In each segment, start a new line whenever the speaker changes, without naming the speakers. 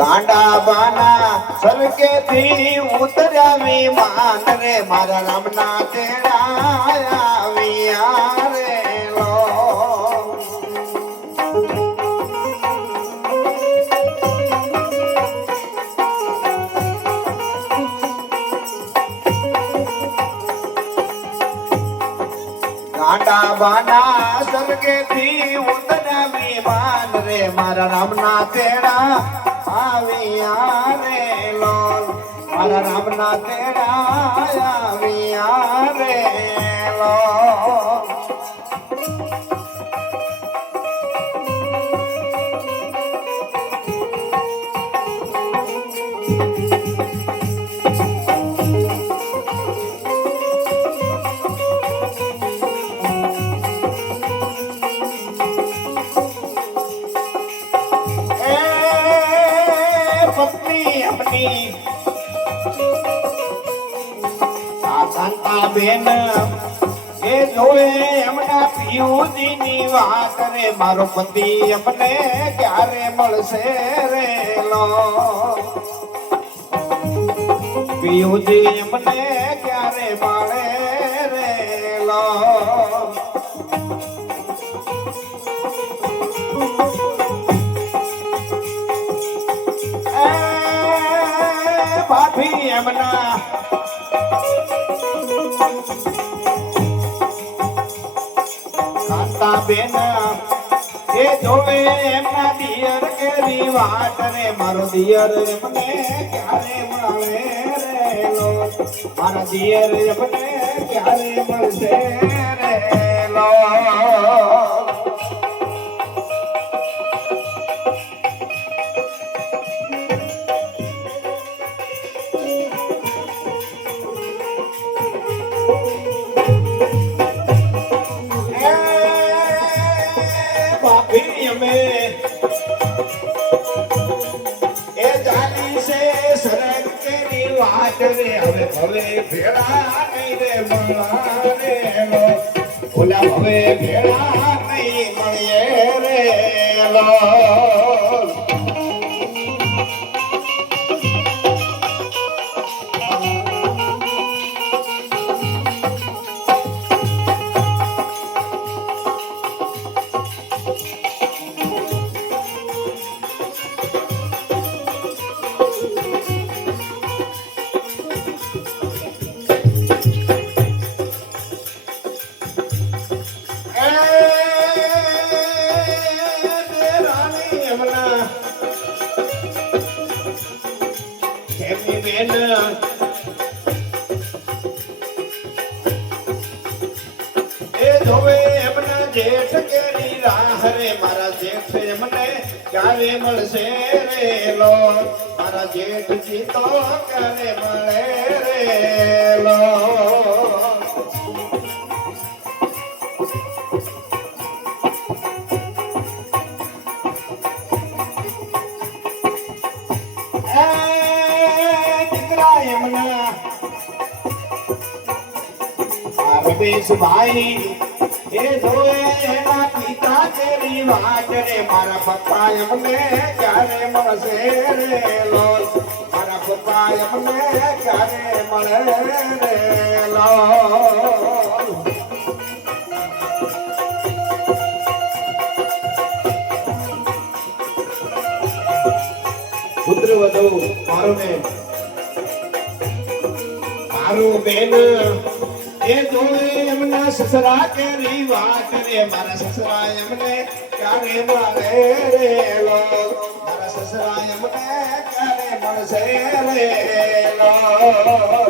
ગાંડા બાના સરકેથી ઉતર્યા વિમાન રે મારા રામના તેડા ગાંડા બાના સ્વર્ગેથી ઉતર્યા વિમાન રે. મારા રામના તેડા આવ્યા રે, લોલ. મારા રામના તેડા આવ્યા રે, લોલ. એ જોવે એમના પિયુજીની વાત રે. મારો પતિ અમને ક્યારે મળશે રે લો? પિયુજી અમને ક્યારે મળે બેન, એ જોવે એમના દિયર કેરી વાત રે, મારો દિયર એમને ક્યારે મળે રે મારા દિયર એમને ક્યારે મળશે રે હવે હવે ભેળા નહીં રે મળા રે ઓલા હવે ભેળા જેઠ કેરી રાહ રે, મારા જેઠ એમને ક્યારે મળશે રે મારા જેઠજી તો ક્યારે મળે રે લો? આ રમેશભાઈ એ જોએ એના પિતા કેરી વાત રે, મારા પપ્પા એમને ક્યારે મળશે રે લો? મારા પપ્પા એમને ક્યારે મળે રે લો? પુત્ર વધુ, મારો મારું બેન એ જોડે એમના સસરા કેરી વાત રે મારા સસરા એમને ક્યારે મળે રે લો મારા સસરા એમને ક્યારે મળશે રે લો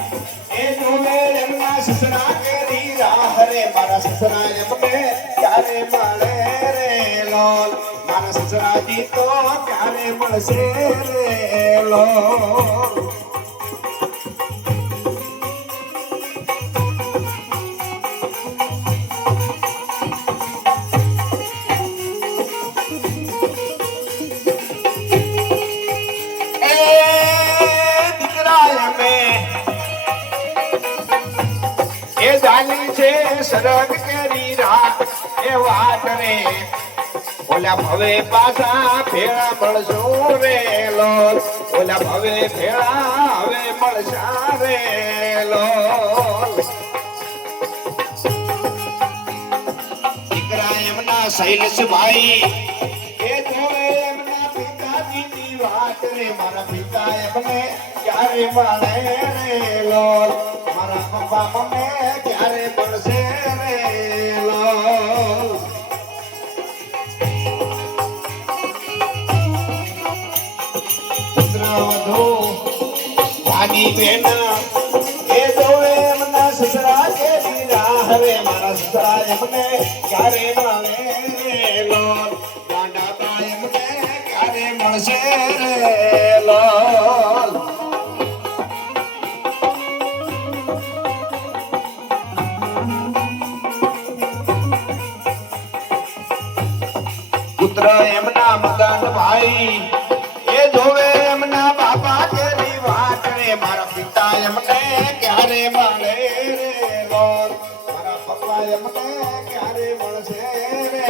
સસરા કેરી રાહ રે મારા સસરા એમને ક્યારે મળે રે લોલ, મારા સસરાજી તો ક્યારે મળશે રે લોલ? સરગ કરી રાત, એ વાત રે. ઓલા ભવે પાછા ભેળા મળશો રે લો ઓલા ભવે ભેળા હવે મળશા રે લો દીકરા એમના શૈલેષભાઈ, એ જોવે એમના પિતાજીની વાત રે. મારા પિતા એમને ક્યારે મળે રે, લોલ. મારા પપ્પા મને ક્યારે મળશે રે લોલ? પુત્ર વધુ ભાગી બેન એ જોવે એમના સસરા કે દીરા હવે મારા સસરા એમને ક્યારે મળે ભાઈ, એ જોવે એમના બાપા કેરી વાત રે મારા પિતા એમને ક્યારે મળે રે મારા પપ્પા એમને ક્યારે મળશે રે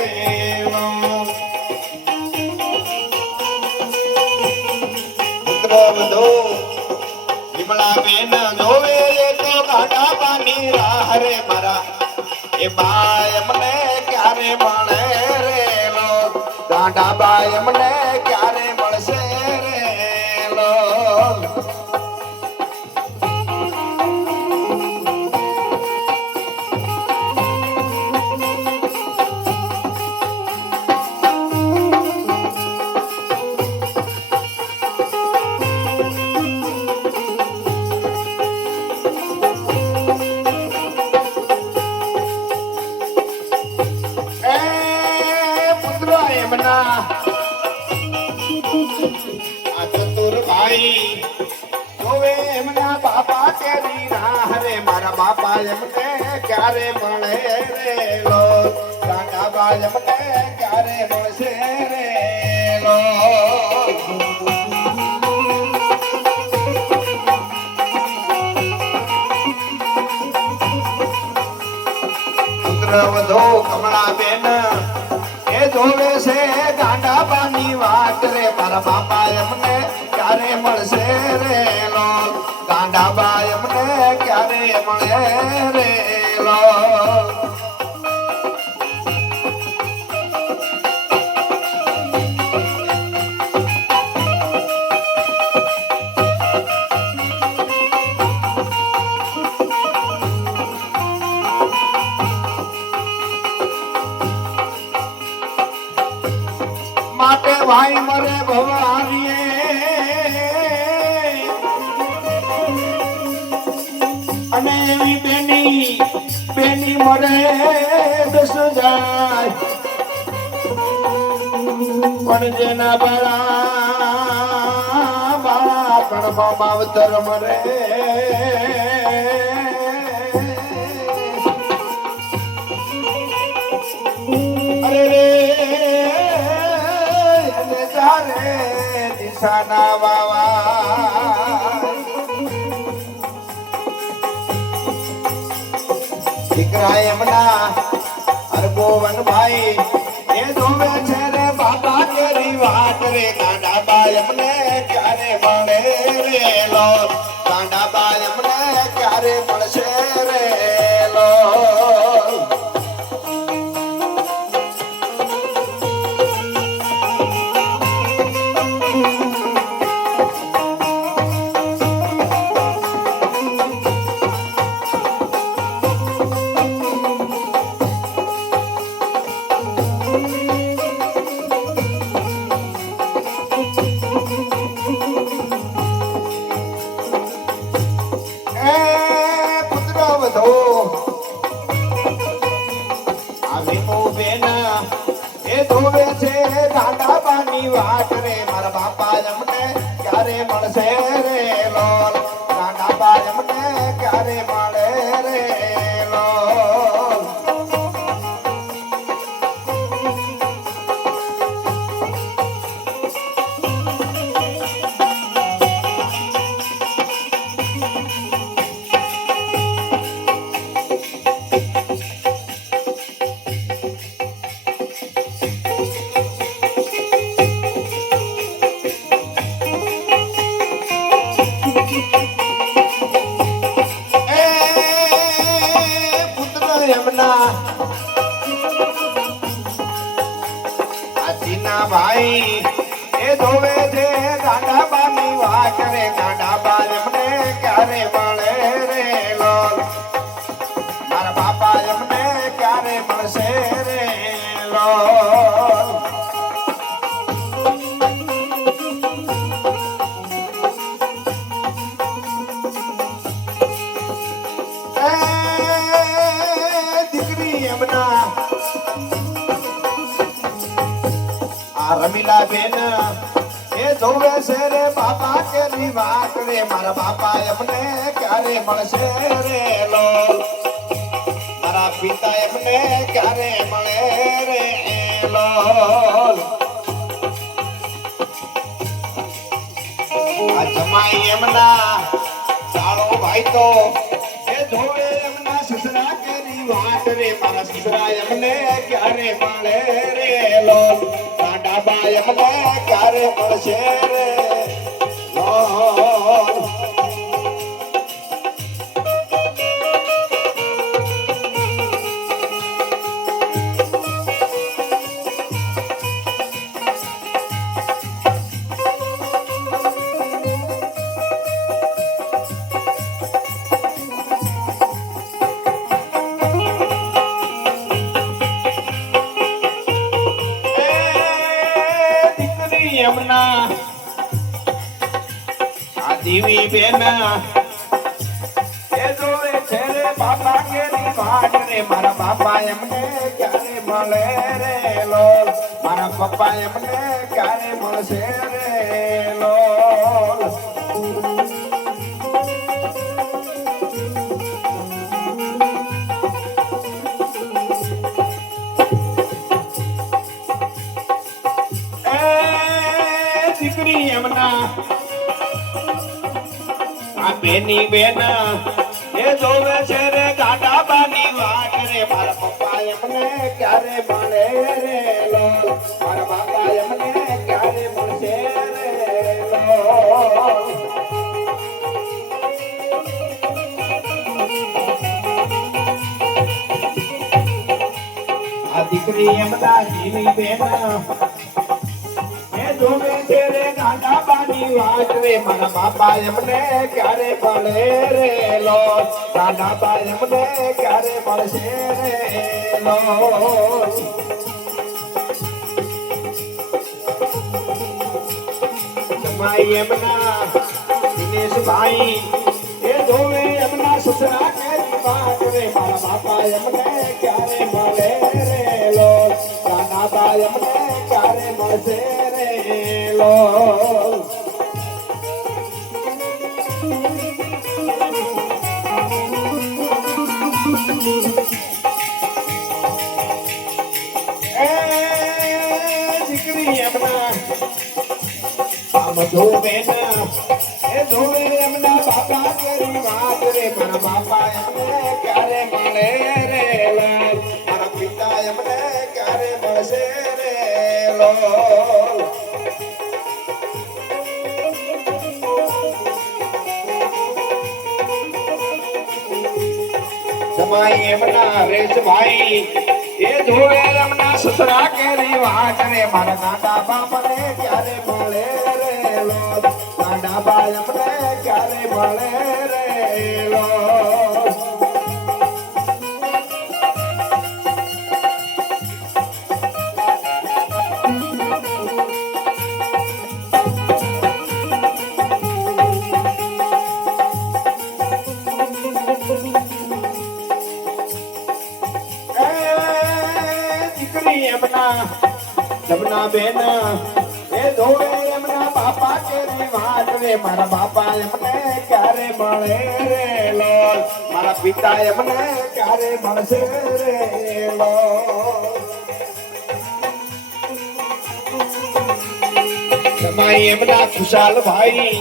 તો ગાડા પાની મારા, એ બા એમને ક્યારે મળે રે લો? દાડા બા એમને વધો કમળા બેન એ જોવે છે ગાંડા પાની વાત રે, મારા બાપા એમને ક્યારે મળશે રે લો ગાંડા બા એમને ક્યારે મળે રે લોલ? ભવારીએ. અને એવી બેની બેની મરે દસ જાય પણ જેના બાળા પણ માવતર મરે. દીકરા એમના ભાઈ એ જોવે છે રે બાબા કેરી વાત રે. ગાંડા બા આવે છે દાદા બાની વાત. રમીલા બેન એ જોવે છે રે બાપા કેરી વાત રે, મારા બાપા એમને ક્યારે મળશે રે લો? મારા પિતા એમને ક્યારે મળે રે લો? આ જમાઈ એમના ચાલો ભાઈ તો, એ જોવે એમના સસરા કેરી વાત રે, મારા સસરા એમને ક્યારે મળે રે લોલ ગાંડા બા એમને ક્યારે મળશે રે? રે મારા બાપા એમને ક્યારે મળે રે લોલ? મારા પપ્પા એમને ક્યારે મળશે રે લોલ? દીકરી એમના, આ બેની બેન બાપા એમને ક્યારે લોલ આ દીકરી એમના બેન. એ જોવે છે રે ગાંડા બાની વાત રે, મારા બાપા એમને ક્યારે મળે રે લોલ ક્યારે મળશે રે? જમાઈ એમના દિનેશભાઈ, એ જોવે એમના સસરા કેરી વાત રે, મારા બાપા એમને ક્યારે મળે રે લોલ ગાંડા બા એમને ક્યારે મળશે રે લોલ જમાઈ એમના રેશભાઈ એ જોવે રમના સસરા કેરી વાત રે મારા ગાંડા બાપને ક્યારે મળે રે? લોલ ગાંડા બા ક્યારે મળે રે દીકરી એમના જમના બેના એ ધોળે બાપા કેરી વાત રે, મારા બાપા એમને ક્યારે મળે રે લોલ મારા પિતા એમને ક્યારે મળશે રે લોલ જમાઈ એમના ખુશાલ ભાઈ,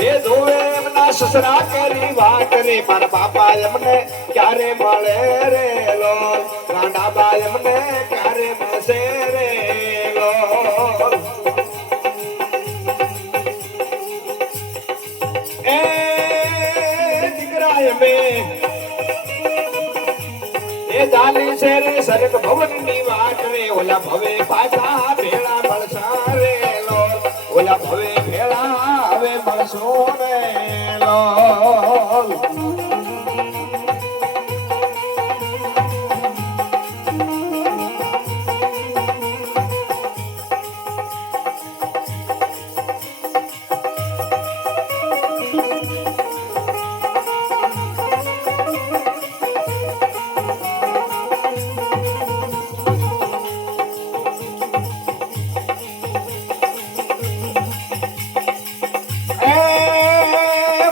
એ ધોવે એમના સસરા કરી વાત રે, મારા બાપા એમને ક્યારે મળે રે લોલ ગાંડાબા એમને ક્યારે એ દાલી છે રે સરક ભવનની વાત રે ઓલા ભવે પાછા ભેળા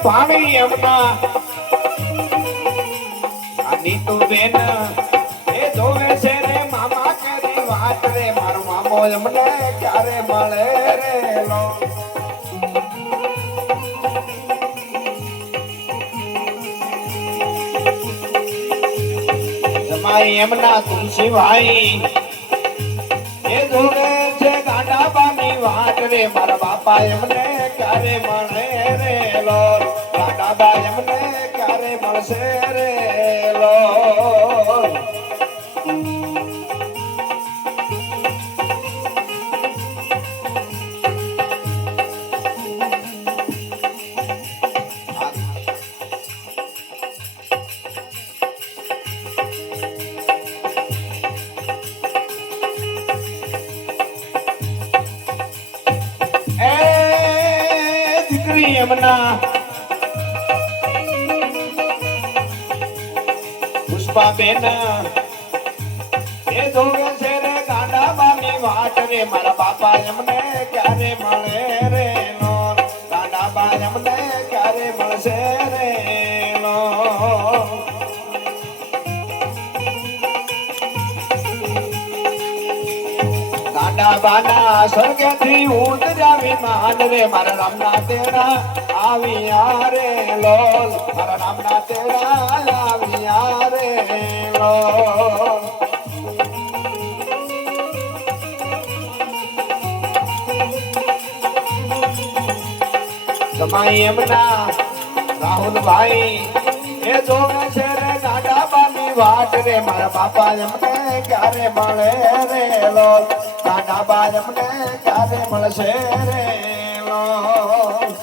ભાણી એમના આની તો બેન, એ ધોવે છે રે, મામા કરી વાત રે? મારો મામો એમને ક્યારે મળે રે લો? જમાઈ એમના તુલસી ભાઈ એ ધોવે છે ગાંડાબાની વાત રે, મારા બાપા એમને ક્યારે મળે રે? લોલ ગાંડાબા એમને ક્યારે મળશે રે મળે રે લોલ ગાંડાબા એમને ક્યારે મળશે રે લોલ ગાંડા બાના સ્વર્ગથી ઉતર્યા વિમાન રે. મારા રામના તેરા આવ્યા રે લોલ. મારા રે લોલ. જમાઈ એમના રાહુલભાઈ, એ જોવે છે રે ગાડા બાની વાત રે, મારા બાપા એમને ક્યારે મળે રે લોલ ગાડા બા એમને ક્યારે મળશે રે લોલ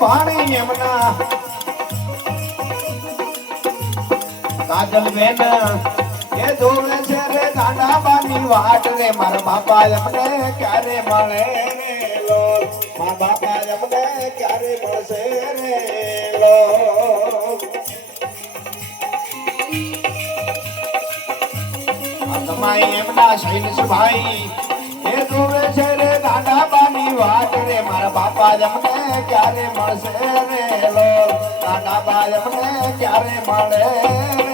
ભાણી એમના એ જોવે છે રે ગાંડા બાની વાટ રે, મારા બાપા એમને ક્યારે મળે ક્યારે મળશે રે લો? ભાઈ એમના એ જોવે છે રે ગાંડા બાની વાટ મારા બાપા એમને ક્યારે મળશે રે એમને ક્યારે મળે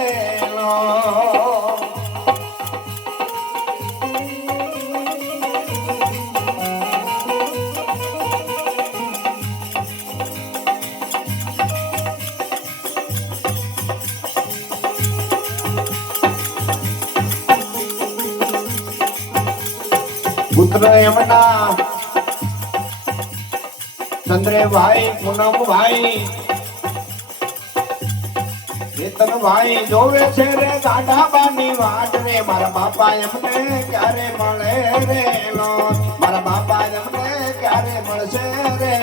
પુત્ર એમના ચંદ્રભાઈ પૂનમભાઈ કેતનભાઈ જોવે છે રે ગાઢાબાની વાટ રે. મારા બાપા એમને ક્યારે મળે રે મારા બાપા એમને ક્યારે મળશે રે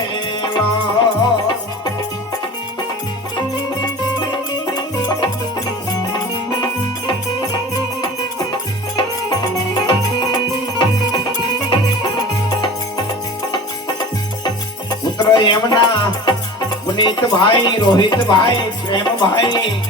લો ભાઈ રોહિત ભાઈ પ્રેમ ભાઈ